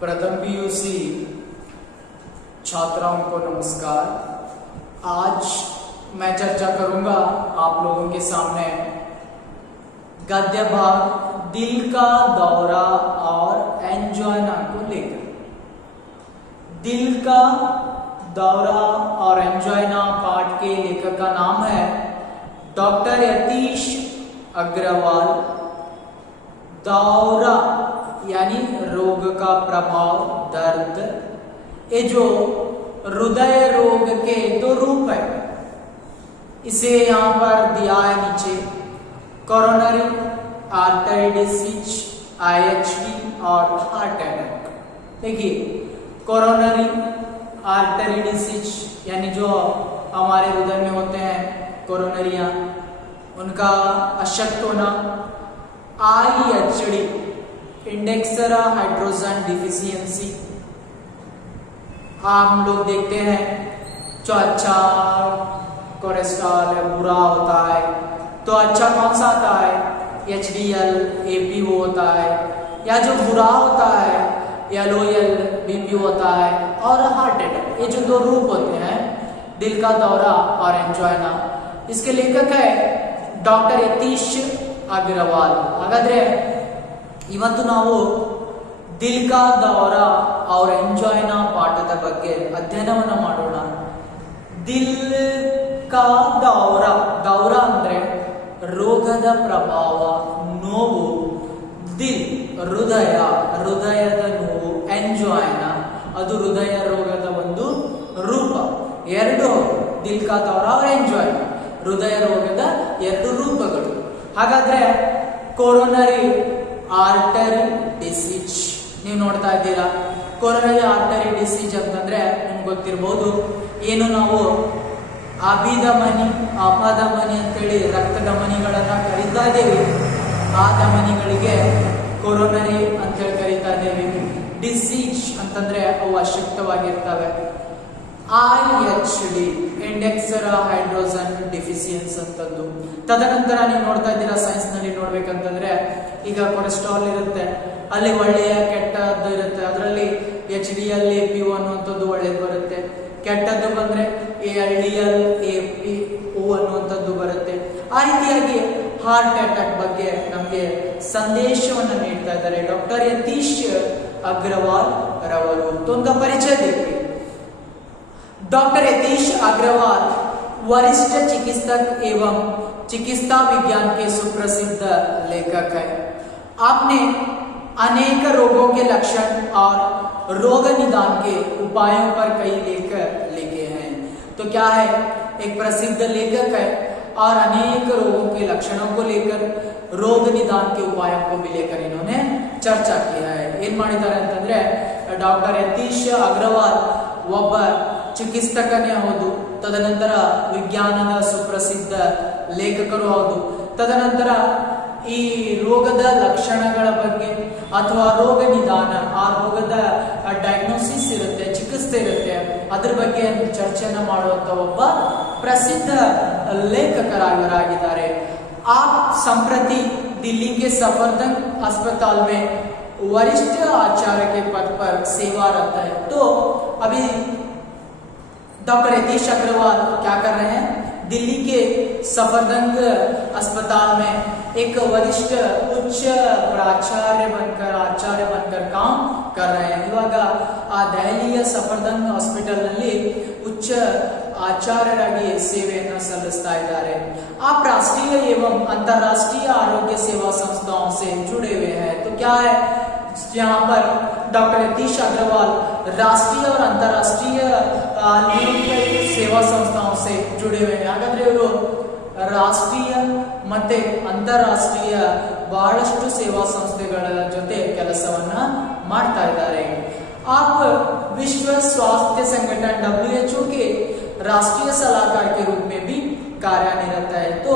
प्रथम पीयूसी छात्राओं को नमस्कार। आज मैं चर्चा करूंगा आप लोगों के सामने गद्य भाग दिल का दौरा और एंजाइना को लेकर। दिल का दौरा और एंजाइना पाठ के लेखक का नाम है डॉक्टर यतीश अग्रवाल। दौरा यानी रोग का प्रभाव, दर्द, ये जो हृदय रोग के दो रूप है, इसे यहां पर दिया है नीचे। कोरोनरी आर्टरी डिसीज, IHD और हार्ट अटैक। देखिए, कोरोनरी आर्टरी डिसीज यानी जो हमारे हृदय में होते हैं कोरोनरियां, उनका अशक्त होना। IHD इंडेक्सरा हाइड्रोजन डिफिशियंसी, हम लोग देखते हैं जो अच्छा कोलेस्ट्रॉल बुरा होता है तो अच्छा कौन सा आता है, HDL APO होता है, या जो बुरा होता है LOL BP होता है, और हार्ट अटैक। ये जो दो रूप होते हैं दिल का दौरा और एंजाइना, इसके लेखक है डॉक्टर यतीश अग्रवाल। हाಗಾದ್ರೆ ಇವತ್ತು ನಾವು ದಿಲ್ ಕಾ ದೌರಾ और एंजाइना ಪಾಠದ ಬಗ್ಗೆ ಅಧ್ಯಯನವನ್ನು ಮಾಡೋಣ। ದಿಲ್ ಕಾ ದೌರಾ, ದೌರಾ ಅಂದ್ರೆ ರೋಗದ ಪ್ರಭಾವ, ನೋವು, ದಿಲ್ ಹೃದಯ, ಹೃದಯದ ನೋವು, ಎಂಜಾಯ್ನಾ ಅದು ಹೃದಯ ರೋಗದ ಒಂದು ರೂಪ। ಎರಡು ದಿಲ್ ಕಾ ದೌರಾ और ಎಂಜಾಯ್ನಾ ಹೃದಯ ರೋಗದ ಎರಡು ರೂಪಗಳು। ಹಾಗಾದ್ರೆ ಕೊರೋನರಿ ಆರ್ಟರಿ ಡಿಸೀಜ್ ನೀವು ನೋಡ್ತಾ ಇದ್ದೀರಾ। ಕೊರೋನರಿ ಆರ್ಟರಿ ಡಿಸೀಜ್ ಅಂತಂದ್ರೆ ನಿಮ್ಗೆ ಗೊತ್ತಿರಬಹುದು, ಏನು ನಾವು ಅಭಿಧಮನಿ, ಅಪಧಮನಿ ಅಂತೇಳಿ ರಕ್ತಧಮನಿಗಳನ್ನ ಕರೀತಾ ಇದ್ದೇವೆ, ಆ ಧಮನಿಗಳಿಗೆ ಕೊರೋನರಿ ಅಂತೇಳಿ ಕರೀತಾ ಇದ್ದೇವೆ। ಡಿಸೀಜ್ ಅಂತಂದ್ರೆ ಅವು ಅಶಕ್ತವಾಗಿರ್ತವೆ। IHD ಇಂಡೆಕ್ಸರಾ ಹೈಡ್ರೋಜನ್ ಡಿಫಿಷಿಯನ್ಸ್ ಅಂತದ್ದು। ತದನಂತರ ನೀವು ನೋಡ್ತಾ ಇದ್ದೀರಾ ಸೈನ್ಸ್ ನಲ್ಲಿ ನೋಡ್ಬೇಕಂತಂದ್ರೆ, ಈಗ ಕೊಲೆಸ್ಟ್ರಾಲ್ ಇರುತ್ತೆ, ಅಲ್ಲಿ ಒಳ್ಳೆಯ ಕೆಟ್ಟದ್ದು ಇರುತ್ತೆ, ಅದರಲ್ಲಿ HDL APO ಅನ್ನುವಂಥದ್ದು ಒಳ್ಳೇದು ಬರುತ್ತೆ। ಕೆಟ್ಟದ್ದು ಬಂದ್ರೆ LDL APO ಅನ್ನುವಂಥದ್ದು ಬರುತ್ತೆ। ಆ ರೀತಿಯಾಗಿ ಹಾರ್ಟ್ ಅಟ್ಯಾಕ್ ಬಗ್ಗೆ ನಮಗೆ ಸಂದೇಶವನ್ನು ನೀಡ್ತಾ ಇದ್ದಾರೆ ಡಾಕ್ಟರ್ ಯತೀಶ್ ಅಗ್ರವಾಲ್ ರವರು। ಉनका परिचय देखिए। डॉक्टर यतीश अग्रवाल वरिष्ठ चिकित्सक एवं चिकित्सा विज्ञान के सुप्रसिद्ध लेखक है। आपने अनेक रोगों के लक्षण और रोग निदान के उपायों पर कई लेख लिखे हैं। तो क्या है, एक प्रसिद्ध लेखक है और अनेक रोगों के लक्षणों को लेकर रोग निदान के उपायों को भी लेकर इन्होंने चर्चा किया है। ಏನ್ ಮಾಡಿದ್ದಾರೆ ಅಂತಂದ್ರೆ, ಡಾಕ್ಟರ್ ಯತೀಶ್ ಅಗ್ರವಾಲ್ ಒಬ್ಬ ಚಿಕಿತ್ಸಕನೇ ಹೌದು, ತದನಂತರ ವಿಜ್ಞಾನದ ಸುಪ್ರಸಿದ್ಧ ಲೇಖಕರು ಹೌದು, ತದನಂತರ ಈ ರೋಗದ ಲಕ್ಷಣಗಳ ಬಗ್ಗೆ ಅಥವಾ ರೋಗ ನಿದಾನ, ಆ ರೋಗದ ಡಯಾಗ್ನೋಸಿಸ್ ಇರುತ್ತೆ, ಚಿಕಿತ್ಸೆ ಇರುತ್ತೆ, ಅದ್ರ ಬಗ್ಗೆ ಚರ್ಚೆಯನ್ನು ಮಾಡುವಂತ ಒಬ್ಬ ಪ್ರಸಿದ್ಧ ಲೇಖಕರಾಗಿದ್ದಾರೆ। आप संप्रति दिल्ली के सफदरजंग अस्पताल में वरिष्ठ आचार्य के पद पर सेवारत है। तो अभी डॉक्टर यतीश अग्रवाल क्या कर रहे हैं, दिल्ली के सफदरजंग अस्पताल में एक वरिष्ठ उच्च आचार्य बनकर काम कर रहे हैं। इवाग आ ದೆಹಲಿಯ ಸಫದರ್ಜಂಗ್ ಹಾಸ್ಪಿಟಲ್ ನಲ್ಲಿ उच्च आचार्यरागी सेवेಯನ್ನು सಲ್ಲಿಸ್ತಾ ಇದ್ದಾರೆ। आप राष्ट्रीय एवं अंतर्राष्ट्रीय आरोग्य सेवा संस्थाओं से जुड़े हुए हैं। तो क्या है, यहाँ पर डॉक्टर यतीश अग्रवाल राष्ट्रीय और अंतर्राष्ट्रीय सेवा संस्थाओं से जुड़े हुए हैं। ಹಾಗಾದ್ರೆ ಇವರು ರಾಷ್ಟ್ರೀಯ ಮತ್ತೆ ಅಂತಾರಾಷ್ಟ್ರೀಯ ಬಹಳಷ್ಟು ಸೇವಾ ಸಂಸ್ಥೆಗಳ ಜೊತೆ ಕೆಲಸವನ್ನ ಮಾಡ್ತಾ ಇದ್ದಾರೆ। आप विश्व स्वास्थ्य संगठन WHO के राष्ट्रीय सलाहकार के रूप में भी कार्यरत है। तो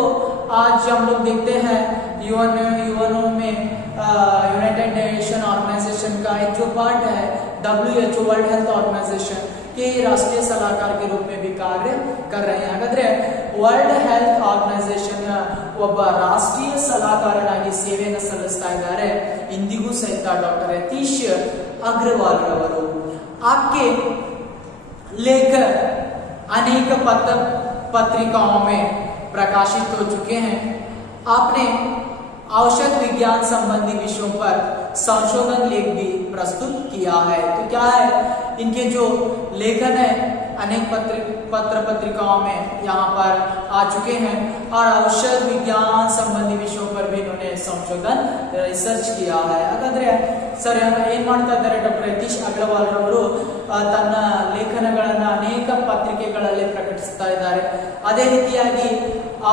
आज हम लोग देखते हैं यूएनओ में यूनाइटेड नेशन ऑर्गेनाइजेशन का एक जो पार्ट है WHO वर्ल्ड हेल्थ ऑर्गेनाइजेशन के राष्ट्रीय सलाहकार के रूप में भी कार्य कर रहे हैं। ಹಾಗಾದ್ರೆ ವರ್ಲ್ಡ್ ಹೆಲ್ತ್ ಆರ್ಗನೈಸೇಷನ್ ಒಬ್ಬ ರಾಷ್ಟ್ರೀಯ ಸಲಹೆಗಾರನಾಗಿ ಸೇವೆಯನ್ನು ಸಲ್ಲಿಸ್ತಾ ಇದ್ದಾರೆ। ಇಂದಿಗೂ ಸಹಿತ ಡಾಕ್ಟರ್ ಯತೀಶ್ अग्रवाल रವರು आपके लेख अनेक पत्रिकाओं में प्रकाशित हो चुके हैं। आपने औषध विज्ञान संबंधी विषयों पर संशोधन लेख भी प्रस्तुत किया है। तो क्या है, इनके जो लेखन है अनेक पत्र पत्रिकाओं में यहाँ पर आ चुके हैं और औषध विज्ञान संबंधी विषयों पर भी इन्होंने संशोधन रिसर्च किया है। ಹಾಗಾದ್ರೆ ಸರ್ ಏನ್ ಮಾಡ್ತಾ ಇದ್ದಾರೆ ಡಾಕ್ಟರ್ ಯತೀಶ್ ಅಗ್ರವಾಲ್ ರವರು ತನ್ನ ಲೇಖನಗಳನ್ನು ಅನೇಕ ಪತ್ರಿಕೆಗಳಲ್ಲಿ ಪ್ರಕಟಿಸ್ತಾ ಇದ್ದಾರೆ। ಅದೇ ರೀತಿಯಾಗಿ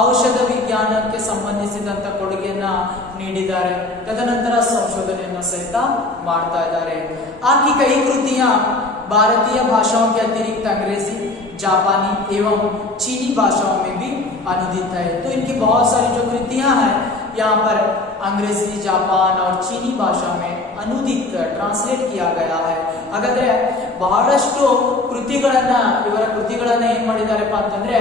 ಔಷಧ ವಿಜ್ಞಾನಕ್ಕೆ ಸಂಬಂಧಿಸಿದಂತ ಕೊಡುಗೆಯನ್ನ ನೀಡಿದ್ದಾರೆ। ತದನಂತರ ಸಂಶೋಧನೆಯನ್ನು ಸಹಿತ ಮಾಡ್ತಾ ಇದ್ದಾರೆ। आपकी कई कृतियां भारतीय भाषाओं के अतिरिक्त अंग्रेजी, जापानी एवं चीनी भाषाओं में भी अनुदित है। तो इनकी बहुत सारी जो कृतियां हैं यहाँ पर अंग्रेजी, जापान और चीनी भाषा में अनुदित ट्रांसलेट किया गया है। ಹಾಗಾದ್ರೆ ಬಹಳಷ್ಟು ಕೃತಿಗಳನ್ನ ಇವರ ಕೃತಿಗಳನ್ನ ಏನ್ ಮಾಡಿದಾರೆಪ್ಪ ಅಂತಂದ್ರೆ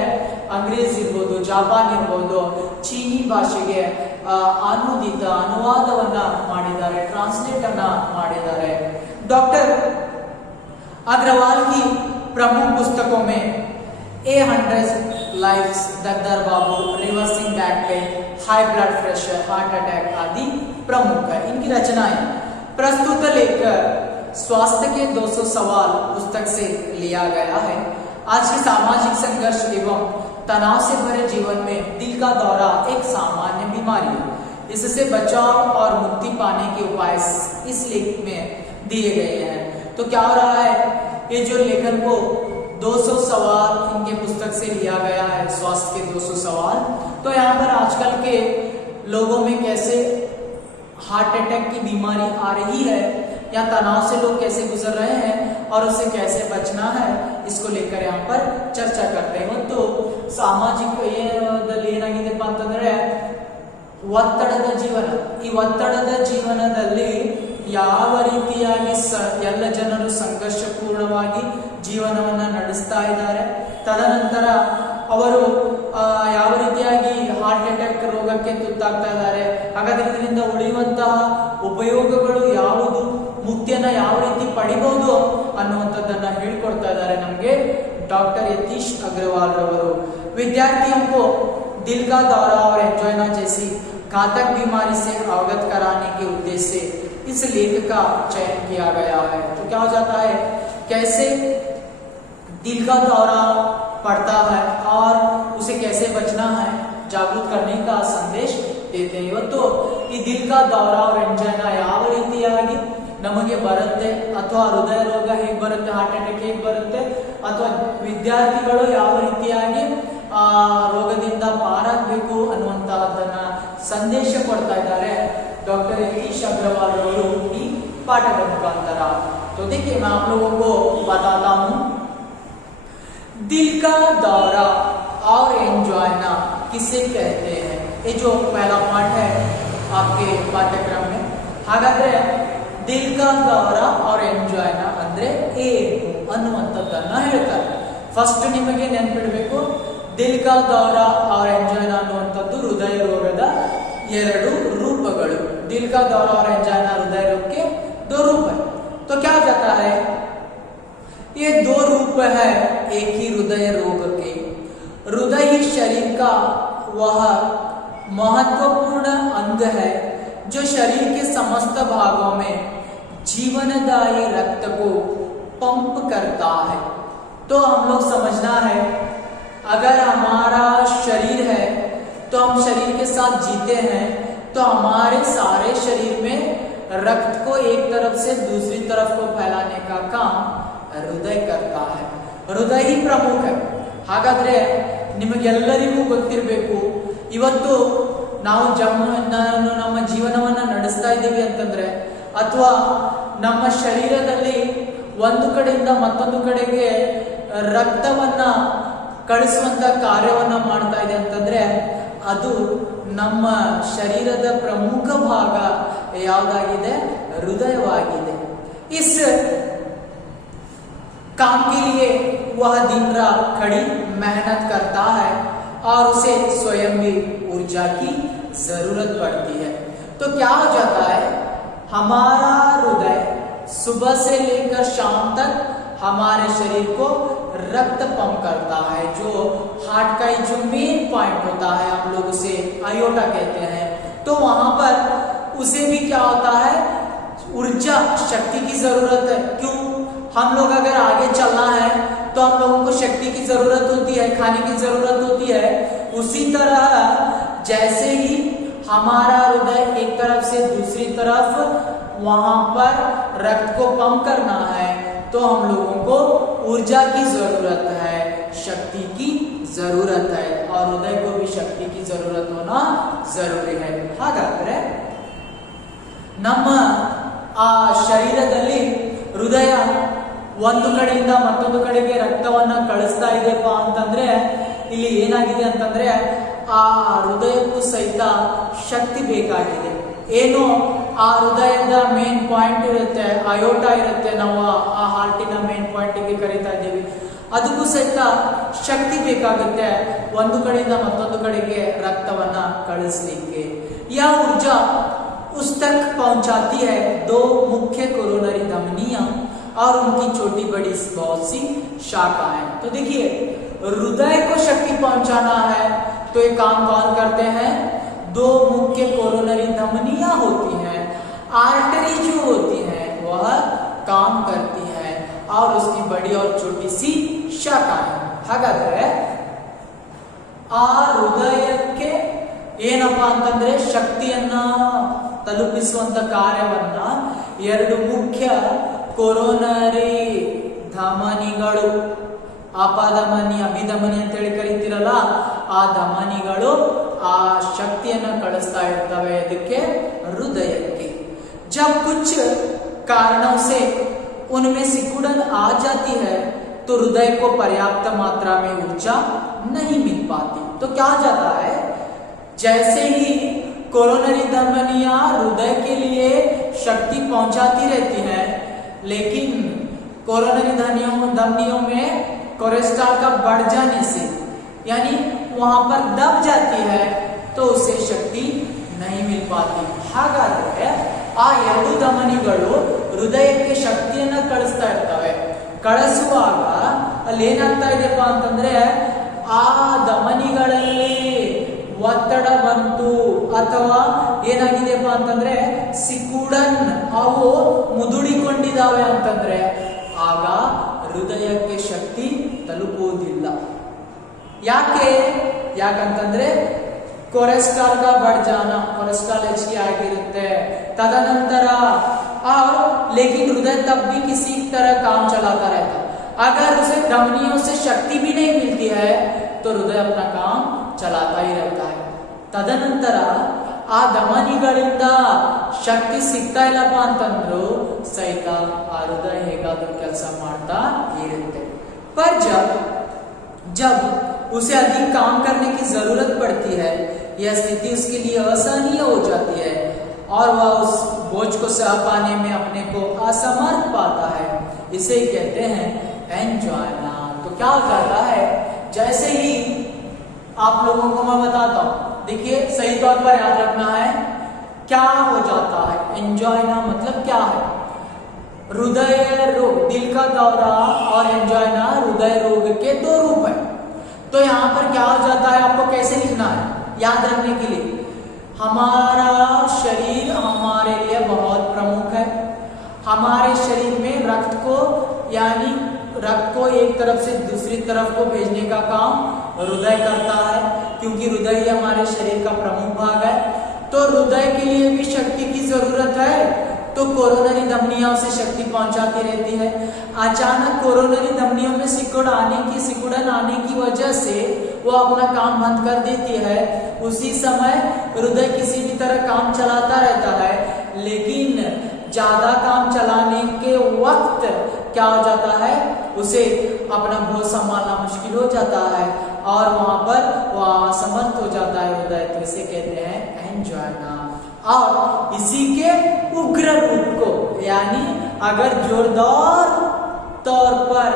ಅಂಗ್ರೇಜಿ ಇರ್ಬೋದು, ಜಾಪಾನ್ ಇರ್ಬೋದು, ಚೀನಿ ಭಾಷೆಗೆ ಅನುದಿತ ಅನುವಾದವನ್ನ ಮಾಡಿದ್ದಾರೆ, ಟ್ರಾನ್ಸ್ಲೇಟ್ ಅನ್ನ ಮಾಡಿದ್ದಾರೆ। डॉक्टर अग्रवाल की प्रमुख पुस्तकों में 100 lifes, Dagdar Babu, reversing back pain, high blood pressure, heart attack आदि प्रमुख है। इनकी रचनाएं प्रस्तुत लेख स्वास्थ्य के 200 सवाल पुस्तक से लिया गया है। आज के सामाजिक संघर्ष एवं तनाव से भरे जीवन में दिल का दौरा एक सामान्य बीमारी है। इससे बचाव और मुक्ति पाने के उपाय इस लेख में दिए गए हैं। तो क्या हो रहा है, ये जो लेखन को 200 सवाल इनके पुस्तक से लिया गया है, स्वास्थ्य के 200 सवाल। तो यहाँ पर आजकल के लोगों में कैसे हार्ट अटैक की बीमारी आ रही है या तनाव से लोग कैसे गुजर रहे हैं और उससे कैसे बचना है, इसको लेकर यहाँ पर चर्चा करते हैं। तो सामाजिक ಏನಾಗಿದೆಪ್ಪ ಅಂತಂದ್ರೆ ಒತ್ತಡದ ಜೀವನ, ಈ ಒತ್ತಡದ ಜೀವನದಲ್ಲಿ ಯಾವ ರೀತಿಯಾಗಿ ಎಲ್ಲ ಜನರು ಸಂಘರ್ಷಪೂರ್ಣವಾಗಿ ಜೀವನವನ್ನ ನಡೆಸ್ತಾ ಇದ್ದಾರೆ, ತದನಂತರ ಅವರು ಯಾವ ರೀತಿಯಾಗಿ ಹಾರ್ಟ್ ಅಟ್ಯಾಕ್ ರೋಗಕ್ಕೆ ತುತ್ತಾಗ್ತಾ ಇದ್ದಾರೆ, ಹಾಗಾದ್ರೆ ಇದರಿಂದ ಉಳಿಯುವಂತಹ ಉಪಯೋಗಗಳು ಯಾವುದು, ಮುಕ್ತಿಯನ್ನ ಯಾವ ರೀತಿ ಪಡಿಬಹುದು ಅನ್ನುವಂಥದ್ದನ್ನ ಹೇಳ್ಕೊಡ್ತಾ ಇದ್ದಾರೆ ನಮ್ಗೆ डॉक्टर यतीश अग्रवाल रವರು। विद्यार्थियों को दिल का दौरा और एंजाइना जैसी घातक बीमारी से अवगत कराने के उद्देश्य से इस लेख का चयन किया गया है। तो क्या हो जाता है, कैसे दिल का दौरा पड़ता है और उसे कैसे बचना है, जागरूक करने का संदेश देते हैं। ಇವತ್ತು ಈ दिल का दौरा और एंजाइना ಯಾವ ರೀತಿಯಾಗಿ ನಮಗೆ ಬರುತ್ತೆ ಅಥವಾ ಹೃದಯ ರೋಗ ಹೇಗೆ ಬರುತ್ತೆ, ಹಾರ್ಟ್ ಅಟ್ಯಾಕ್ ಹೇಗೆ ಬರುತ್ತೆ, ಅಥವಾ ವಿದ್ಯಾರ್ಥಿಗಳು ಯಾವ ರೀತಿಯಾಗಿ ಆ ರೋಗದಿಂದ ಪಾರಾಗಬೇಕು ಅನ್ನುವಂತಹದನ್ನ ಸಂದೇಶ ಕೊಡ್ತಾ ಇದ್ದಾರೆ डॉक्टर यतीश अग्रवाल रವರು ಈ ಪಾಠದ ಮುಖಾಂತರ। तो देखिए मैं आप लोगों को बताता हूँ, दिल का दौरा और एंजाइना किसे कहते हैं। ये जो पहला पाठ है आपके पाठ्यक्रम में, ಹಾಗಾದ್ರೆ दिल का दौरा और एंजाइना ಅಂದ್ರೆ ಏನು ಅನ್ನುವಂಥದ್ದನ್ನ ಹೇಳ್ತಾರೆ। ಫಸ್ಟ್ ನಿಮಗೆ ನೆನಪಿಡಬೇಕು, दिल का दौरा और एंजाइना ಅನ್ನುವಂಥದ್ದು ಹೃದಯ ರೋಗದ ಎರಡು रूपಗಳು। दिल का दौरा और एंजाइना हृदय रोग के 2 रूप है। तो क्या हो जाता है, ये 2 रूप है एक ही हृदय रोग के। हृदय ही शरीर का वह महत्वपूर्ण अंग है जो शरीर के समस्त भागों में जीवनदायी रक्त को पंप करता है। तो हम लोग समझना है, अगर हमारा शरीर है तो हम शरीर के साथ जीते हैं, तो हमारे सारे शरीर में रक्त को एक तरफ से दूसरी तरफ को फैलाने का काम हृदय करता है। हृदय ही प्रमुख है। ಹಾಗಾದ್ರೆ ನಿಮಗೆಲ್ಲರಿಗೂ ಗೊತ್ತಿರಬೇಕು, ಇವತ್ತು ನಾವು ನಮ್ಮ ಜೀವನವನ್ನ ನಡೆಸ್ತಾ ಇದ್ದೀವಿ ಅಂತಂದ್ರೆ, ಅಥವಾ ನಮ್ಮ ಶರೀರದಲ್ಲಿ ಒಂದು ಕಡೆಯಿಂದ ಮತ್ತೊಂದು ಕಡೆಗೆ ರಕ್ತವನ್ನ ಕಳಿಸುವಂತ ಕಾರ್ಯವನ್ನ ಮಾಡ್ತಾ ಇದೆ ಅಂತಂದ್ರೆ, ಅದು ನಮ್ಮ ಶರೀರದ ಪ್ರಮುಖ ಭಾಗ ಯಾವುದಾಗಿದೆ, ಹೃದಯವಾಗಿದೆ। इस काम के लिए वह दिन रात खड़ी मेहनत करता है और उसे स्वयं भी ऊर्जा की जरूरत पड़ती है। तो क्या हो जाता है, हमारा हृदय सुबह से लेकर शाम तक हमारे शरीर को रक्त पंप करता है। जो हार्ट का जो मेन पॉइंट होता है, हम लोग उसे आयोटा कहते हैं, तो वहां पर उसे भी क्या होता है, ऊर्जा शक्ति की जरूरत है। क्यों? हम लोग अगर आगे चलना है तो हम लोगों को शक्ति की जरूरत होती है, खाने की जरूरत होती है। उसी तरह जैसे ही हमारा हृदय एक तरफ से दूसरी तरफ वहां पर रक्त को पंप करना है, तो हम लोगों को ऊर्जा की जरूरत है, शक्ति की जरूरत है, और हृदय को भी शक्ति की जरूरत होना जरूरी है। हाಗಾದ್ರೆ ನಮ್ಮ ಶರೀರದಲ್ಲಿ ಹೃದಯ ಒಂದು ಕಡೆಯಿಂದ ಮತ್ತೊಂದು ಕಡೆಗೆ ರಕ್ತವನ್ನ ಕಳಿಸ್ತಾ ಇದೆಪ್ಪ ಅಂತಂದ್ರೆ ಇಲ್ಲಿ ಏನಾಗಿದೆ ಅಂತಂದ್ರೆ ಆ ಹೃದಯಕ್ಕೂ ಸಹಿತ ಶಕ್ತಿ ಬೇಕಾಗಿದೆ. ಏನು ಆ ಹೃದಯದ ಮೇನ್ ಪಾಯಿಂಟ್ ಇರುತ್ತೆ, ಅಯೋಟಾ ಇರುತ್ತೆ, ನಾವು ಆ ಹಾರ್ಟಿನ ಮೇನ್ ಪಾಯಿಂಟ್ಗೆ ಕರೀತಾ ಇದ್ದೀವಿ, ಅದಕ್ಕೂ ಸಹಿತ ಶಕ್ತಿ ಬೇಕಾಗುತ್ತೆ ಒಂದು ಕಡೆಯಿಂದ ಮತ್ತೊಂದು ಕಡೆಗೆ ರಕ್ತವನ್ನ ಕಳಿಸ್ಲಿಕ್ಕೆ. यह ऊर्जा उस तक पहुंचाती है दो मुख्य कोरोनरी धमनियां और उनकी छोटी बड़ी बहुत सी शाखाएं। तो देखिए, हृदय को शक्ति पहुंचाना है तो ये काम कौन करते हैं? दो मुख्य कोरोनरी धमनियां होती हैं, आर्टरी जो होती हैं वह काम करती है, और उसकी बड़ी और छोटी सी शाखाएं. ಹಾಗಾದ್ರೆ ಆ ಹೃದಯಕ್ಕೆ ಏನಪ್ಪಾ ಅಂತಂದ್ರೆ ಶಕ್ತಿಯನ್ನ ತಲುಪಿಸುವಂತ ಕಾರ್ಯವನ್ನ ಎರಡು ಮುಖ್ಯ ಕೊರೋನರಿ ಧಮನಿಗಳು, ಅಪಧಮನಿ ಅಭಿಧಮನಿ ಅಂತ ಹೇಳಿ ಕರೀತಿರಲ್ಲ, ಆ ಧಮನಿಗಳು ಆ ಶಕ್ತಿಯನ್ನ ಕಳಿಸ್ತಾ ಇರ್ತವೆ ಅದಕ್ಕೆ ಹೃದಯಕ್ಕೆ. जब कुछ कारणों से उनमें सिकुड़न आ जाती है तो हृदय को पर्याप्त मात्रा में ऊर्जा नहीं मिल पाती. तो क्या हो जाता है, जैसे ही कोरोनरी धमनियां हृदय के लिए शक्ति पहुंचाती रहती है, लेकिन कोरोनरी धमनियों में कोलेस्ट्रॉल का बढ़ जाने से यानी वहां पर दब जाती है तो उसे शक्ति नहीं मिल पाती. ಹಾಗಾದ್ರೆ ಆ ಎರಡು ಧಮನಿಗಳು ಹೃದಯಕ್ಕೆ ಶಕ್ತಿಯನ್ನ ಕಳಿಸ್ತಾ ಇರ್ತವೆ. ಕಳಿಸುವಾಗ ಅಲ್ಲಿ ಏನಾಗ್ತಾ ಇದೆಪ್ಪ ಅಂತಂದ್ರೆ ಆ ಧಮನಿಗಳಲ್ಲಿ ಒತ್ತಡ ಬಂತು ಅಥವಾ ಏನಾಗಿದೆಪ್ಪ ಅಂತಂದ್ರೆ ಸಿಕುಡನ್ ಅವು ಮುದುಡಿಕೊಂಡಿದ್ದಾವೆ ಅಂತಂದ್ರೆ ಆಗ ಹೃದಯಕ್ಕೆ ಶಕ್ತಿ ತಲುಪುವುದಿಲ್ಲ. ಯಾಕಂತಂದ್ರೆ कोलेस्ट्रॉल का बढ़ जाना, कोलेस्ट्रॉल अच्छी ಆಗಿರುತ್ತೆ, तदनंतर और लेकिन हृदय तब भी किसी तरह काम चलाता रहता. अगर उसे धमनियों से शक्ति भी नहीं मिलती है तो हृदय अपना काम चलाता ही रहता है. तदनंतर ಆ ಧಮನಿಗಳಿಂದ ಶಕ್ತಿ ಸಿಗ್ತಾ ಇಲ್ಲಪ್ಪ ಅಂತಂದ್ರು ಸಹಿತ ಆ ಹೃದಯ ಹೇಗಾದ್ರೂ ಕೆಲಸ ಮಾಡ್ತಾ ಇರುತ್ತೆ. पर जब उसे अधिक काम करने की जरूरत पड़ती है, यह स्थिति उसके लिए असहनीय हो जाती है और वह उस बोझ को सह पाने में अपने को असमर्थ पाता है. इसे कहते हैं एंजाइना. तो क्या हो जाता है, जैसे ही आप लोगों को मैं बताता हूं, देखिए सही तौर पर याद रखना है क्या हो जाता है. एंजाइना मतलब क्या है? हृदय रोग, दिल का दौरा और एंजाइना हृदय रोग के दो रूप है. तो यहाँ पर क्या हो जाता है, आपको कैसे लिखना है याद रखने के लिए, हमारा शरीर हमारे लिए बहुत प्रमुख है. हमारे शरीर में रक्त को यानी रक्त को एक तरफ से दूसरी तरफ को भेजने का काम हृदय करता है, क्योंकि हृदय ही हमारे शरीर का प्रमुख भाग है. तो हृदय के लिए भी शक्ति की जरूरत है, तो कोरोनरी धमनियों से शक्ति पहुंचाती रहती है. अचानक कोरोनरी धमनियों में सिकुड़न आने की वजह से वो अपना काम बंद कर देती है. उसी समय हृदय किसी भी तरह काम चलाता रहता है, लेकिन ज्यादा काम चलाने के वक्त क्या हो जाता है, उसे अपना बोझ संभालना मुश्किल हो जाता है और वहां पर वह असमर्थ हो जाता है हृदय. तो इसे कहते हैं एंजाइना. और इसी के उग्र रूप को यानी अगर जोरदार तौर पर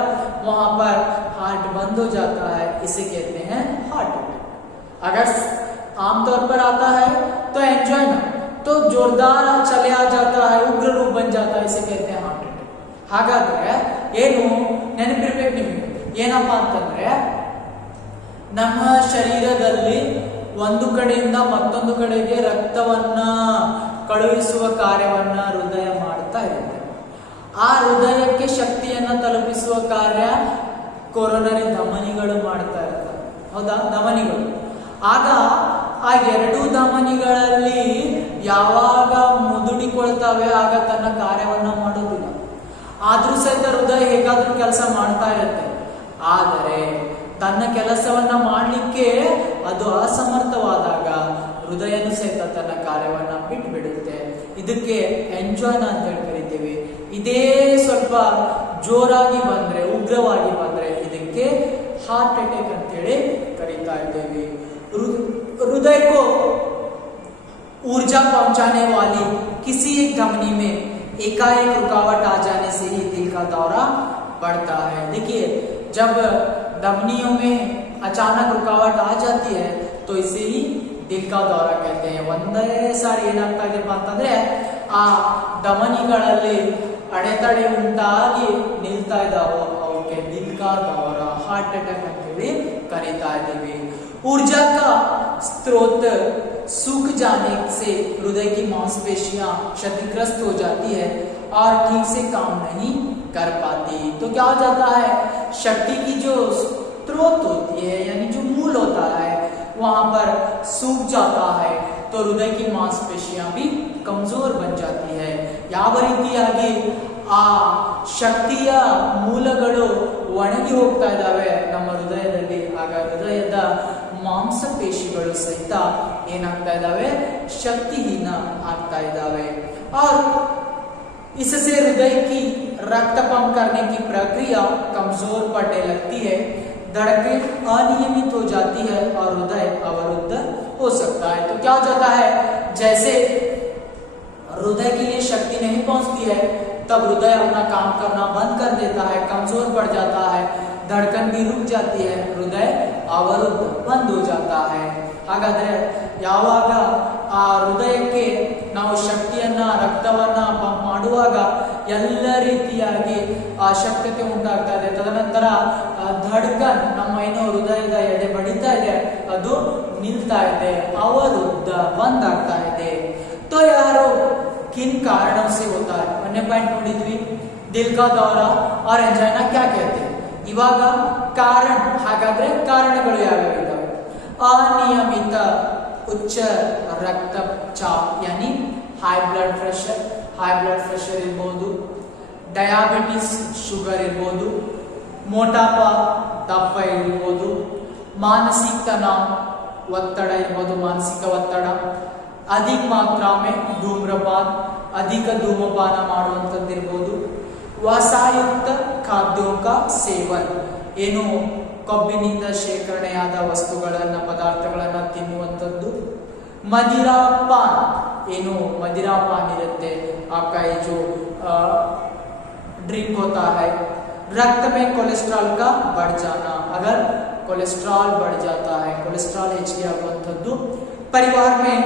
वहां पर हार्ट बंद हो जाता है, इसे कहते हैं हार्ट अटैक. अगर आमतौर पर आता है तो एंजाइना, तो जोरदार चले आ जाता है, उग्र रूप बन जाता है, इसे कहते हैं हार्ट अटैक. ಹಾಗಾದ್ರೆ ಏನು ನೆನಪಿರ್ಬೇಕು ನಿಮಗೆ, ಏನಪ್ಪಾ ಅಂತಂದ್ರೆ ನಮ್ಮ ಶರೀರದಲ್ಲಿ ಒಂದು ಕಡೆಯಿಂದ ಮತ್ತೊಂದು ಕಡೆಗೆ ರಕ್ತವನ್ನ ಕಳುಹಿಸುವ ಕಾರ್ಯವನ್ನ ಹೃದಯ ಮಾಡ್ತಾ ಇರುತ್ತೆ. ಆ ಹೃದಯಕ್ಕೆ ಶಕ್ತಿಯನ್ನ ತಲುಪಿಸುವ ಕಾರ್ಯ ಕೊರೊನರಿ ಧಮನಿಗಳು ಮಾಡ್ತಾ ಇರ್ತವೆ, ಹೌದಾ? ಧಮನಿಗಳು. ಆಗ ಆ ಎರಡೂ ಧಮನಿಗಳಲ್ಲಿ ಯಾವಾಗ ಮುದುಡಿಕೊಳ್ತವೆ ಆಗ ತನ್ನ ಕಾರ್ಯವನ್ನ ಮಾಡೋದಿಲ್ಲ. ಆದ್ರೂ ಸಹಿತ ಹೃದಯ ಹೇಗಾದ್ರೂ ಕೆಲಸ ಮಾಡ್ತಾ ಇರುತ್ತೆ. ಆದರೆ ತನ್ನ ಕೆಲಸವನ್ನ ಮಾಡಲಿಕ್ಕೆ ಅದು ಅಸಮರ್ಥವಾದಾಗ ಹೃದಯನೂ ಸಹಿತ ತನ್ನ ಕಾರ್ಯವನ್ನ ಬಿಟ್ಬಿಡುತ್ತೆ. ಇದಕ್ಕೆ ಎಂಜಾಯ್ನ ಅಂತ ಹೇಳಿ ಕರಿತೀವಿ. ಇದೇ ಸ್ವಲ್ಪ ಜೋರಾಗಿ ಬಂದ್ರೆ, ಉಗ್ರವಾಗಿ ಬಂದ್ರೆ ಇದಕ್ಕೆ हार्ट अटैक ಅಂತೇಳಿ ಕರೀತಾ ಇದ್ದೇವೆ. हृदय को ऊर्जा पहुंचाने वाली किसी एक धमनी में एकाएक रुकावट आ जाने से ही दिल का दौरा बढ़ता है. देखिए, जब धमनियों में अचानक रुकावट आ जाती है तो इसे ही दिल का दौरा कहते हैं. ಒಂದೇ ಸಾರಿ ಏನಾಗ್ತಾ ಇದೆಪ್ಪ ಅಂತಂದ್ರೆ ಆ ಧಮನಿಗಳಲ್ಲಿ ಅಡೆತಡೆ ಉಂಟಾಗಿ ನಿಲ್ತಾ ಇದ್ದಾವೋ ಅವಕ್ಕೆ ದಿಲ್ ಕಾ ದೌರ, ಹಾರ್ಟ್ ಅಟ್ಯಾಕ್ ಅಂತೇಳಿ ಕರೀತಾ ಇದ್ದೀವಿ. ऊर्जा का स्रोत सूख जाने से हृदय की मांसपेशियां क्षतिग्रस्त हो जाती है और ठीक से काम नहीं कर पाती. तो क्या हो जाता है, शक्ति की जो स्रोत होती है यानी जो मूल होता है वहां पर सूख जाता है तो हृदय की मांसपेशियां भी कमजोर बन जाती है. ಯಾವ ರೀತಿಯಾಗಿ ಆ ಶಕ್ತಿಯ ಮೂಲಗಳು ಒಣಗಿ ಹೋಗ್ತಾ ಇದ್ದಾವೆ ನಮ್ಮ ಹೃದಯದಲ್ಲಿ, ಆಗ ಹೃದಯದ ಮಾಂಸಪೇಶಿಗಳು ಸಹಿತ ಏನಾಗ್ತಾ ಇದ್ದಾವೆ, ಶಕ್ತಿಹೀನ ಆಗ್ತಾ ಇದ್ದಾವೆ. और इससे हृदय की रक्त पंप करने की प्रक्रिया कमजोर पड़ने लगती है, धड़कन अनियमित हो जाती है और हृदय अवरुद्ध हो सकता है. तो क्या हो जाता है, जैसे हृदय के लिए शक्ति नहीं पहुंचती है तब हृदय अपना काम करना बंद कर देता है, कमजोर पड़ जाता है, धड़कन भी रुक जाती है, हृदय अवरुद्ध बंद हो जाता है. ಹಾಗಾದ್ರೆ ಯಾವಾಗ ಆ ಹೃದಯಕ್ಕೆ ನಾವು ಶಕ್ತಿಯನ್ನ, ರಕ್ತವನ್ನ ಪಂಪ್ ಮಾಡುವಾಗ ಎಲ್ಲ ರೀತಿಯಾಗಿ ಆ ಶಕ್ತಿತೆ ಉಂಟಾಗ್ತಾ ಇದೆ. ತದನಂತರ ಧಡ್ಕನ್, ನಮ್ಮ ಏನೋ ಹೃದಯದ ಎಡೆ ಬಡಿತಾ ಇದೆ, ಅದು ನಿಲ್ತಾ ಇದೆ, ಅವರುದ್ಧ ಬಂದ್ ಆಗ್ತಾ ಇದೆ. तो यारो किन कारणों से होता है, अन्य पॉइंट ನೋಡಿದ್ವಿ, दिल का दौरा और एंजाइना क्या कहते हैं. ಇವಾಗ ಕಾರಣ, ಹಾಗಾದ್ರೆ ಕಾರಣಗಳು ಯಾವ್ಯಾವ ಇದಾವೆ? अनियमित उच्च रक्तचाप यानी हाई ब्लड प्रेशर ಇರಬಹುದು, ಡಯಾಬಿಟಿಸ್ ಶುಗರ್ ಇರಬಹುದು, ಮೋಟಾಪ ದಪ್ಪ ಇರಬಹುದು, ಮಾನಸಿಕ ತನಾವ ಒತ್ತಡ ಇರಬಹುದು, ಮಾನಸಿಕ ಒತ್ತಡ, अधिक मात्रा में धूम्रपान, अधिक धूमपान ಮಾಡುವಂತದ್ದಿರಬಹುದು, ವಸಾಯುಕ್ತ ಖಾದ್ಯೋं का सेवन, ಏನು ಕೊಬ್ಬಿನಿಂದ ಶೇಖರಣೆಯಾದ ವಸ್ತುಗಳನ್ನ, ಪದಾರ್ಥಗಳನ್ನ ತಿನ್ನುವಂಥದ್ದು, ಮದಿರಾಪಾನ್, ಏನು ಮದಿರಾಪಾನ್ ಇರುತ್ತೆ, आपका ये जो ड्रिंक होता है, रक्त में कोलेस्ट्रॉल का बढ़ जाना, अगर कोलेस्ट्रॉल बढ़ जाता है, कोलेस्ट्रॉल ಹೆಚ್ಚಿಗೆ ಆಗುವಂಥದ್ದು, परिवार में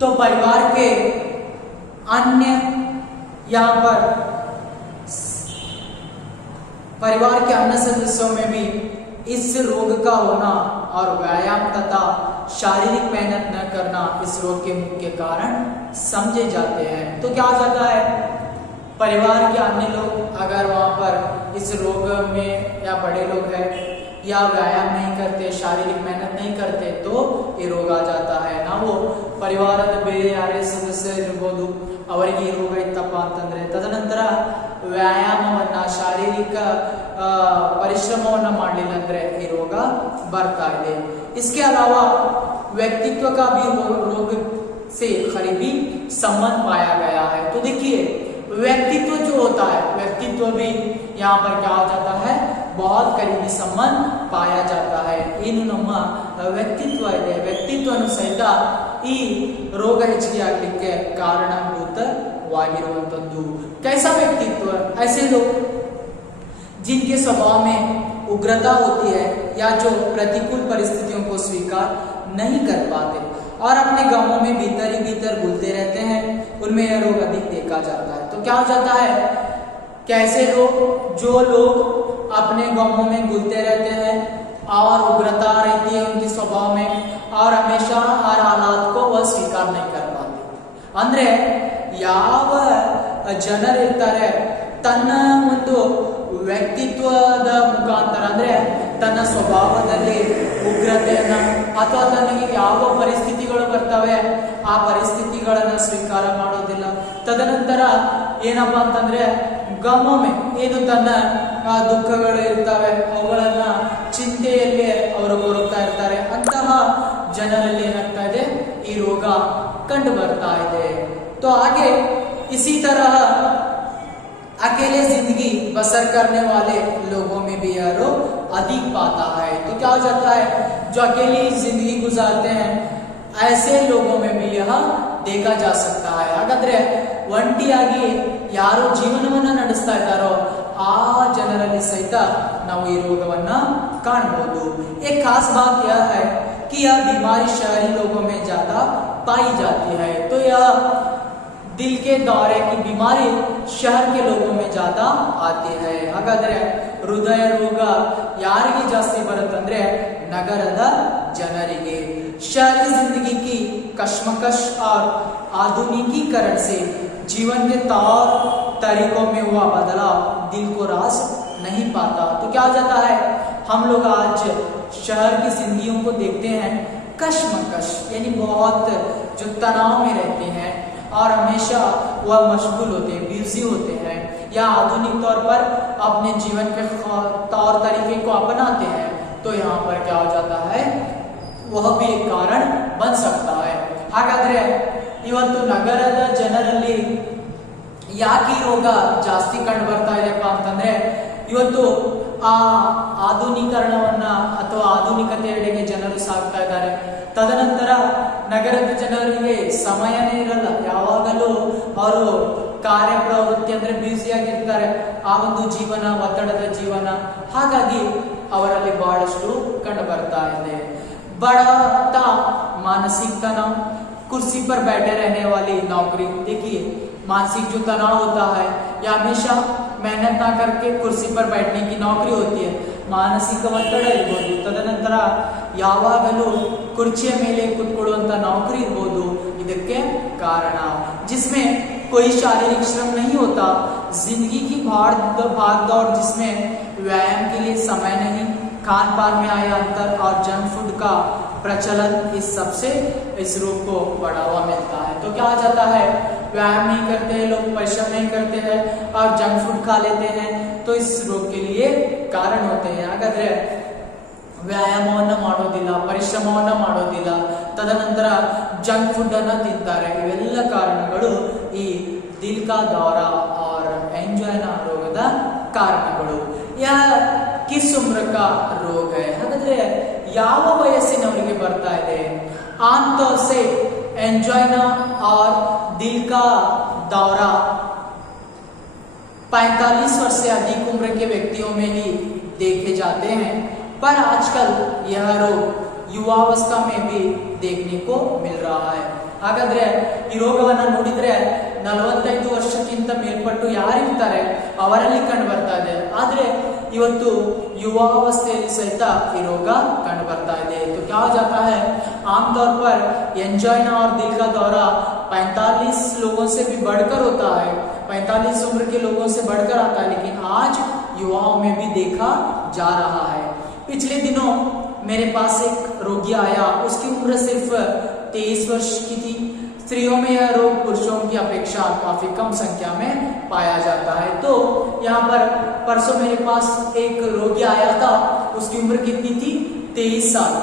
तो परिवार के अन्य यहाँ पर परिवार के अन्य सदस्यों में भी इस रोग का होना और व्यायाम तथा शारीरिक मेहनत न करना इस रोग के मुख्य कारण समझे जाते हैं. तो क्या हो जाता है, परिवार के अन्य लोग अगर वहां पर इस रोग में या बड़े लोग हैं या व्यायाम नहीं करते, शारीरिक मेहनत नहीं करते तो ये रोग आ जाता है. ನಾವು ಪರಿವಾರದ ಬೇರೆ ಯಾರೇ ಸದಸ್ಯರಿರಬಹುದು, ಅವರಿಗೆ ಈ ರೋಗ ಇತ್ತಪ್ಪ ಅಂತಂದ್ರೆ ತದನಂತರ ವ್ಯಾಯಾಮವನ್ನ, ಶಾರೀರಿಕ ಪರಿಶ್ರಮವನ್ನ ಮಾಡಲಿಲ್ಲ ಅಂದ್ರೆ ಈ ರೋಗ ಬರ್ತಾ ಇದೆ. इसके अलावा व्यक्तित्व का भी रोग से करीबी संबंध पाया गया है. तो देखिए, व्यक्तित्व जो होता है, व्यक्तित्व भी यहाँ पर क्या हो जाता है, बहुत करीबी संबंध पाया जाता है. ಏನು ನಮ್ಮ ವ್ಯಕ್ತಿತ್ವ ಇದೆ, ವ್ಯಕ್ತಿತ್ವನು ಸಹಿತ ಈ ರೋಗ ಹೆಚ್ಚಿಗೆ ಆಗಲಿಕ್ಕೆ ಕಾರಣಭೂತವಾಗಿರುವಂತದ್ದು. कैसा व्यक्तित्व, ऐसे लोग जिनके स्वभाव में उग्रता होती है या जो प्रतिकूल परिस्थितियों को स्वीकार नहीं कर पाते. और अपने गांवों में भीतर ही भीतर घुलते रहते हैं, उनमें यह रोग अधिक देखा जाता है। तो क्या हो जाता है, कैसे लोग, जो लोग अपने गांवों में घुलते रहते हैं और उग्रता रहती है उनके स्वभाव में और हमेशा हर हालात को वह स्वीकार नहीं कर पाते। ಅಂದ್ರೆ ಯಾವ ಜನರಿರ್ತಾರೆ ತನ್ನ ಒಂದು ವ್ಯಕ್ತಿತ್ವದ ಮುಖಾಂತರ, ಅಂದ್ರೆ ತನ್ನ ಸ್ವಭಾವದಲ್ಲಿ ಉಗ್ರತೆಯನ್ನ ಅಥವಾ ತನಗೆ ಯಾವ ಪರಿಸ್ಥಿತಿಗಳು ಬರ್ತವೆ ಆ ಪರಿಸ್ಥಿತಿಗಳನ್ನ ಸ್ವೀಕಾರ ಮಾಡೋದಿಲ್ಲ. ತದನಂತರ ಏನಪ್ಪಾ ಅಂತಂದ್ರೆ ಗಮೊಮ್ಮೆ ಏನು ತನ್ನ ದುಃಖಗಳು ಇರ್ತವೆ ಅವುಗಳನ್ನ ಚಿಂತೆಯಲ್ಲಿ ಅವರು ಕೊರಗ್ತಾ ಇರ್ತಾರೆ. ಅಂತಹ ಜನರಲ್ಲಿ ಏನಾಗ್ತಾ ಇದೆ, ಈ ರೋಗ ಕಂಡು ಬರ್ತಾ ಇದೆ. तो आगे इसी तरह अकेले जिंदगी बसर करने वाले लोगों में भी यह रोग अधिक पाता है. तो क्या हो जाता है, जो अकेली जिंदगी गुजारते हैं ऐसे लोगों में भी यह देखा जा सकता है. ಹಾಗಾದ್ರೆ ಒಂಟಿಯಾಗಿ ಯಾರು ಜೀವನವನ್ನ ನಡೆಸ್ತಾ ಇದ್ದಾರೋ ಆ ಜನರಲ್ಲಿ ಸಹಿತ ನಾವು ಈ ರೋಗವನ್ನ ಕಾಣಬಹುದು. एक खास बात यह है कि यह बीमारी शहरी लोगों में ज्यादा पाई जाती है. तो यह दिल के दौरे की बीमारी शहर के लोगों में ज्यादा आती है. ಹಾಗಾದ್ರೆ ಹೃದಯ ರೋಗ ಯಾರಿಗೆ ಜಾಸ್ತಿ ಬರುತ್ತಂದ್ರೆ ನಗರದ ಜನರಿಗೆ. शहरी जिंदगी की कश्मकश और आधुनिकीकरण से जीवन के तौर तरीकों में हुआ बदलाव दिल को रास नहीं पाता. तो क्या हो जाता है, हम लोग आज शहर की जिंदगियों को देखते हैं, कश्मकश यानी बहुत जो तनाव में रहते हैं और हमेशा वह मशगूल होते हैं, बिजी होते हैं या आधुनिक तौर पर अपने जीवन के तौर तरीके को अपनाते हैं. तो यहाँ पर क्या हो जाता है, वह भी एक कारण बन सकता है. ಹಾಗಾದ್ರೆ ಇವತ್ತು ನಗರದ ಜನರಲ್ಲಿ ಯಾಕೆ ರೋಗ ಜಾಸ್ತಿ ಕಂಡು ಬರ್ತಾ ಇದೆಪ್ಪ ಅಂತಂದ್ರೆ ಇವತ್ತು ಆ ಆಧುನೀಕರಣವನ್ನ ಅಥವಾ ಆಧುನಿಕತೆಯೆಡೆಗೆ ಜನರು ಸಾಗ್ತಾ ಇದ್ದಾರೆ. ತದನಂತರ ನಗರದ ಜನರಿಗೆ ಸಮಯನೇ ಇರಲ್ಲ, ಯಾವಾಗಲೂ ಅವರು ಕಾರ್ಯಪ್ರವೃತ್ತಿ ಅಂದ್ರೆ ಬ್ಯುಸಿ ಆಗಿರ್ತಾರೆ, ಆ ಒಂದು ಜೀವನ ಒತ್ತಡದ ಜೀವನ, ಹಾಗಾಗಿ ಅವರಲ್ಲಿ ಬಹಳಷ್ಟು ಕಂಡು ಬರ್ತಾ ಇದೆ. बढ़ता मानसिक तनाव, कुर्सी पर बैठे रहने वाली नौकरी. देखिए मानसिक जो तनाव होता है या हमेशा मेहनत ना करके कुर्सी पर बैठने की नौकरी होती है, ಮಾನಸಿಕ ಒತ್ತಡ ಇರ್ಬೋದು. ತದನಂತರ ಯಾವಾಗಲೂ ಕುರ್ಚಿಯ ಮೇಲೆ ಕೂತ್ಕೊಳ್ಳುವಂತ ನೌಕರಿ ಇರ್ಬೋದು. ಇದಕ್ಕೆ ಕಾರಣ जिसमें कोई शारीरिक श्रम नहीं होता, जिंदगी की भाग दौड़ जिसमें व्यायाम के लिए समय नहीं, खान पान में आया अंतर और जंक फूड का प्रचलन, इस सबसे इस रोग को बढ़ावा मिलता है. तो क्या हो जाता है, व्यायाम नहीं करते हैं लोग, परिश्रम नहीं करते हैं और जंक फूड खा लेते हैं, तो इस रोग के लिए कारण होते हैं. ಹಾಗಾದ್ರೆ ವ್ಯಾಯಾಮವನ್ನು ಮಾಡೋದಿಲ್ಲ, ಪರಿಶ್ರಮವನ್ನು ಮಾಡೋದಿಲ್ಲ, ತದನಂತರ ಜಂಕ್ ಫುಡ್ ಅನ್ನ ತಿಂತಾರೆ. ಇವೆಲ್ಲ ಕಾರಣಗಳು ಈ ದಿಲ್ ಕಾ ದೌರಾ और एंजाइना ರೋಗದ ಕಾರಣಗಳು. ಯಾ किस उम्र का रोग है, ಹಾಗಾದ್ರೆ ಯಾವ ವಯಸ್ಸಿನವರಿಗೆ ಬರ್ತಾ ಇದೆ? आमतौर से एंजाइना और दिल का दौरा 45 वर्ष से अधिक उम्र के व्यक्तियों में ही देखे जाते हैं, पर आजकल यह रोग युवावस्था में भी देखने को मिल रहा है. ಹಾಗಾದ್ರೆ ಈ ರೋಗವನ್ನ ನೋಡಿದ್ರೆ 45 ವರ್ಷಕ್ಕಿಂತ ಮೇಲ್ಪಟ್ಟು ಯಾರಿರ್ತಾರೆ ಅವರಲ್ಲಿ ಕಂಡು ಬರ್ತಾ ಇದೆ. ಆದ್ರೆ ಇವತ್ತು युवावस्थेಯಲ್ಲಿ ಸಹಿತ ಈ ರೋಗ ಕಂಡು ಬರ್ತಾ ಇದೆ. तो क्या हो जाता है, आमतौर पर एंजाइना और दिल का दौरा 45 लोगों से भी बढ़कर होता है, 45 उम्र के लोगों से बढ़कर आता है, लेकिन आज युवाओं में भी देखा जा रहा है. पिछले दिनों मेरे पास एक रोगी आया, उसकी उम्र सिर्फ 23 वर्ष की थी. स्त्रियों में यह रोग पुरुषों की अपेक्षा काफी कम संख्या में पाया जाता है. तो यहाँ पर परसों मेरे पास एक रोगी आया था, उसकी उम्र कितनी थी, 23 साल,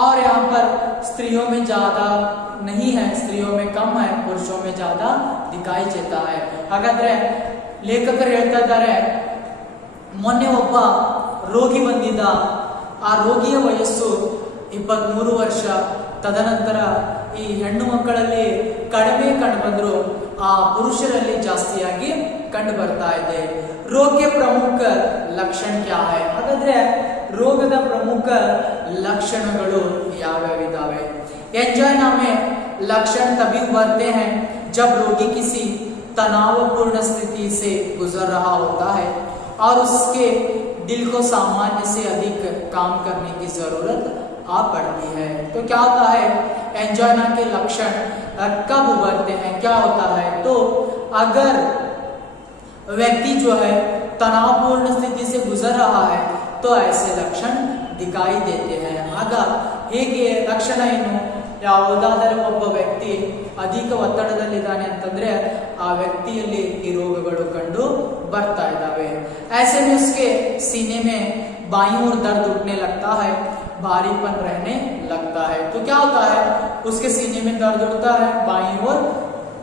और यहाँ पर स्त्रियों में ज्यादा नहीं है, स्त्रियों में कम है, पुरुषों में ज्यादा दिखाई देता है. ಹಾಗಾದ್ರೆ ಲೇಖಕರು ಹೇಳ್ತಾ ಇದ್ದಾರೆ, ಮೊನ್ನೆ ಒಬ್ಬ ರೋಗಿ ಬಂದಿದ್ದ, ಆ ರೋಗಿಯ ವಯಸ್ಸು 23 ವರ್ಷ. ತದನಂತರ ಈ ಹೆಣ್ಣು ಮಕ್ಕಳಲ್ಲಿ ಕಡಿಮೆ ಕಂಡು ಬಂದ್ರು, ಆ ಪುರುಷರಲ್ಲಿ ಜಾಸ್ತಿಯಾಗಿ ಕಂಡು ಬರ್ತಾ ಇದೆ. ರೋಗಕ್ಕೆ ಪ್ರಮುಖ ಲಕ್ಷಣ ಕ್ಯಾ ಹೈ, ಹಾಗಾದ್ರೆ ರೋಗದ ಪ್ರಮುಖ ಲಕ್ಷಣಗಳು ಯಾವ್ಯಾವಿದಾವೆ? एंजाइना में लक्षण तभी उभरते हैं जब रोगी किसी तनावपूर्ण स्थिति से गुजर रहा होता है और उसके दिल को सामान्य से अधिक काम करने की जरूरत आ पड़ती है। तो क्या होता है, एंजाइना के लक्षण कब उभरते हैं, क्या होता है, तो अगर व्यक्ति जो है तनावपूर्ण स्थिति से गुजर रहा है तो ऐसे लक्षण दिखाई देते हैं। ಆಗ ಹೇಗೆ ಲಕ್ಷಣ ಏನು, ಯಾವುದಾದರೂ ಒಬ್ಬ ವ್ಯಕ್ತಿ ಅಧಿಕ ಒತ್ತಡದಲ್ಲಿದ್ದಾನೆ ಅಂತಂದ್ರೆ ಆ ವ್ಯಕ್ತಿಯಲ್ಲಿ ಈ ರೋಗಗಳು ಕಂಡು ಬರ್ತಾ ಇದ್ದಾವೆ। ऐसे में उसके सीने में बाईं ओर दर्द उठने लगता है, भारीपन रहने लगता है। तो क्या होता है, उसके सीने में दर्द उठता है, बाईं ओर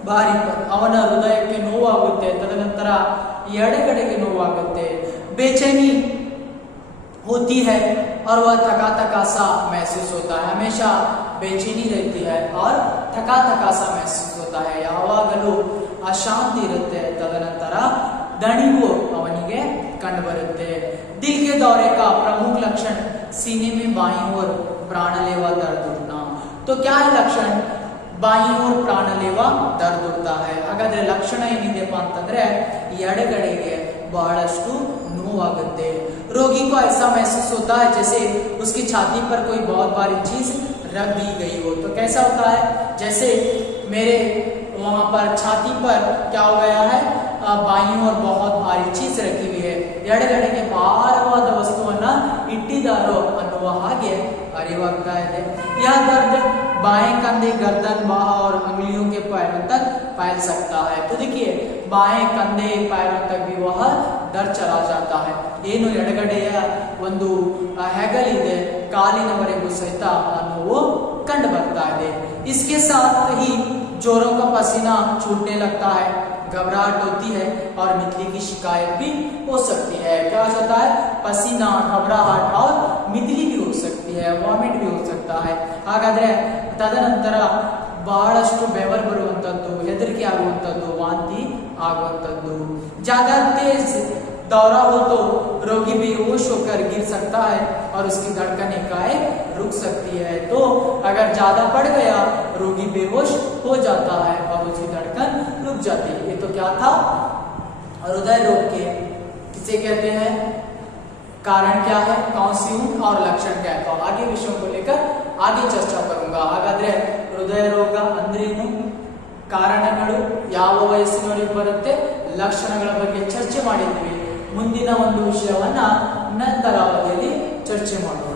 भारीपन, ಅವನ ಹೃದಯಕ್ಕೆ ನೋವಾಗುತ್ತೆ, ತದನಂತರ ಎಡಗಡೆಗೆ ನೋವಾಗುತ್ತೆ, बेचैनी होती है और वह थका थका सा महसूस होता है, हमेशा बेचैनी रहती है और थका थका सा महसूस होता है, ಯಾವಾಗಲೂ ಅಶಾಂತಿ ಇರುತ್ತೆ, ತದನಂತರ ದಣಿವು ಅವನಿಗೆ ಕಂಡು ಬರುತ್ತೆ। दिल के दौरे का प्रमुख लक्षण सीने में बाईं ओर प्राणलेवा दर्द उठना। तो क्या है लक्षण, बाईं ओर प्राणलेवा दर्द उठता है। ಹಾಗಾದ್ರೆ ಲಕ್ಷಣ ಏನಿದೆಪ್ಪ ಅಂತಂದ್ರೆ ಎಡಗಡೆಗೆ ಬಹಳಷ್ಟು ನೋವಾಗುತ್ತೆ। रोगी को ऐसा महसूस होता है जैसे उसकी छाती पर कोई बहुत भारी चीज रख दी गई हो। तो कैसा होता है, जैसे मेरे वहां पर छाती पर क्या हो गया है, बाईं ओर बहुत भारी चीज रखी हुई है, ಎಡಗಡೆಗೆ ಭಾರವಾದ ವಸ್ತುವನ್ನ ಇಟ್ಟಿದ್ದಾರೋ ಅನ್ನುವ ಹಾಗೆ ಅರಿವಾಗ್ತಾ ಇದೆ। यह दर्द बाएं कंधे, गर्दन, बाह और अंगुलियों के पैरों तक फैल सकता है। तो देखिए बाएं कंधे पैरों तक भी वह दर्द चला जाता है। ಏನು ಎಡಗಡೆಯ ಒಂದು ಹೆಗಲಿದೆ ಕಾಲಿನವರೆಗೂ ಸಹಿತ ನೋವು ಕಂಡು ಬರ್ತಾ ಇದೆ। इसके साथ ही जोरों का पसीना छूटने लगता है, घबराहट होती है और मितली की शिकायत भी हो सकती है। क्या हो जाता है, पसीना, घबराहट और मितली भी हो सकती है, वॉमिट भी हो सकता है। ಹಾಗಾದ್ರೆ ತದನಂತರ ಬಹಳಷ್ಟು ಬೆವರು ಬರುವಂತದ್ದು, ಹೆದರಿಕೆ ಆಗುವಂತದ್ದು, ವಾಂತಿ ಆಗುವಂತದ್ದು। ज्यादा तेज दौरा हो तो रोगी बेहोश होकर गिर सकता है और उसकी धड़कन एकाएक रुक सकती है। तो अगर ज्यादा बढ़ गया रोगी बेहोश हो जाता है और उसकी धड़कन रुक जाती है। ये तो क्या था, हृदय रोग के किसे कहते हैं, कारण क्या है, कौन सी और लक्षण क्या है। तो आगे विषयों को लेकर आगे चर्चा करूंगा। ಹಾಗಾದ್ರೆ ಹೃದಯ ರೋಗ ಅಂದ್ರೇನು, ಕಾರಣಗಳು, ಯಾವ ವಯಸ್ಸಿನವರಿಗೆ ಬರುತ್ತೆ, ಲಕ್ಷಣಗಳ ಬಗ್ಗೆ ಚರ್ಚೆ ಮಾಡಿದ್ವಿ। ಮುಂದಿನ ಒಂದು ವಿಷಯವನ್ನ ನಂತರ ಅವಧಿಯಲ್ಲಿ ಚರ್ಚೆ ಮಾಡೋಣ।